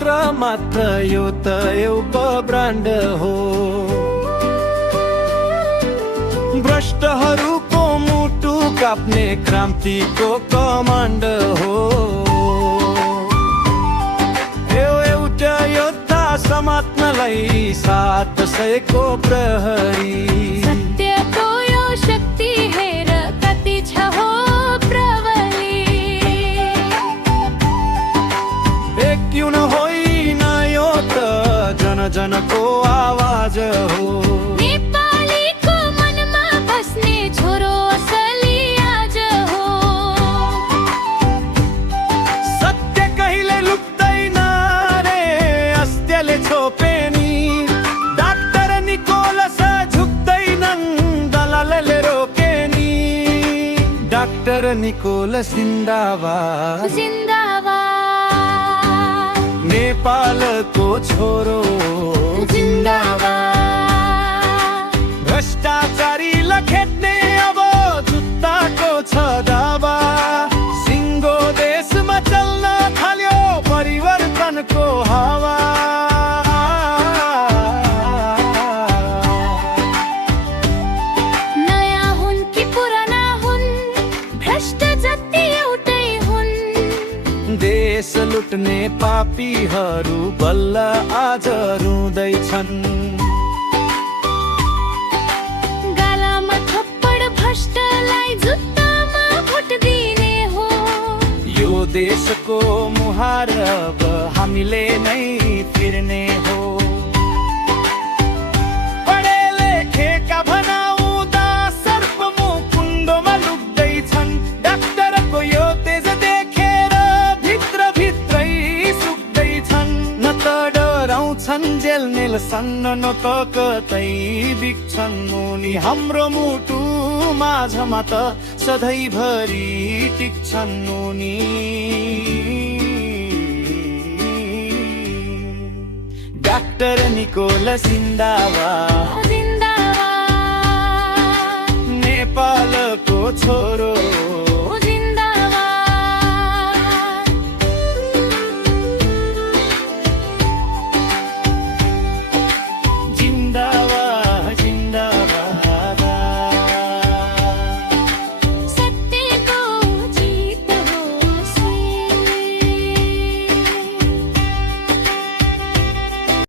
मात्र यो त एउटा ब्रान्ड हो। भ्रष्टहरूको मुटु काप्ने क्रान्तिको कमान्ड हो। यो एउटा योद्धा समात्नलाई 700 को प्रहरी। सत्यको यो शक्ति हेर कति छ हो प्रबली। एक क्यों होइन यो त जन जनको आवाज हो। नेपालीको मनमा बस्ने छोरो असली आज हो। सत्य कहिले लुक्दैन रे अस्त्यले छोपे नि। डाक्टर निकोलस झुक्दैनन् दलालले रोके नि। डाक्टर निकोलस जिन्दाबाद जिन्दाबाद। नेपालको छोरो जिन्दाबाद। भ्रष्टाचारी लखेट्ने अब जुत्ताको छ दावा। सिङ्गो देशमा चल्न थाल्यो परिवर्तनको हावा। नयाँ हुन् कि पुराना हुन् भ्रष्ट जति एउटै हुन्। देश लुट्ने पापीहरू बल्ल आज रुँदैछन्। गालामा थप्पड भ्रष्टलाई जुत्तामा भोट दिने हो। यो देशको मुहार अब हामीले नै फिर्ने हो। पढे लेखेका भनाउँदा सर्पमुख कुण्डोमा लुक्दैछन्। डाक्टरको यो तेज देखेर भित्र भित्रै सुक्दैछन्। न त डराउँछन् जेल नेल्छन् न त कतै बिक्छन् मुनि। हाम्रो मुटु माझमा त सधैँभरि टिक्छन् मुनि। डाक्टर निकोलस जिन्दाबाद। जिन्दाबाद। नेपालको छोरो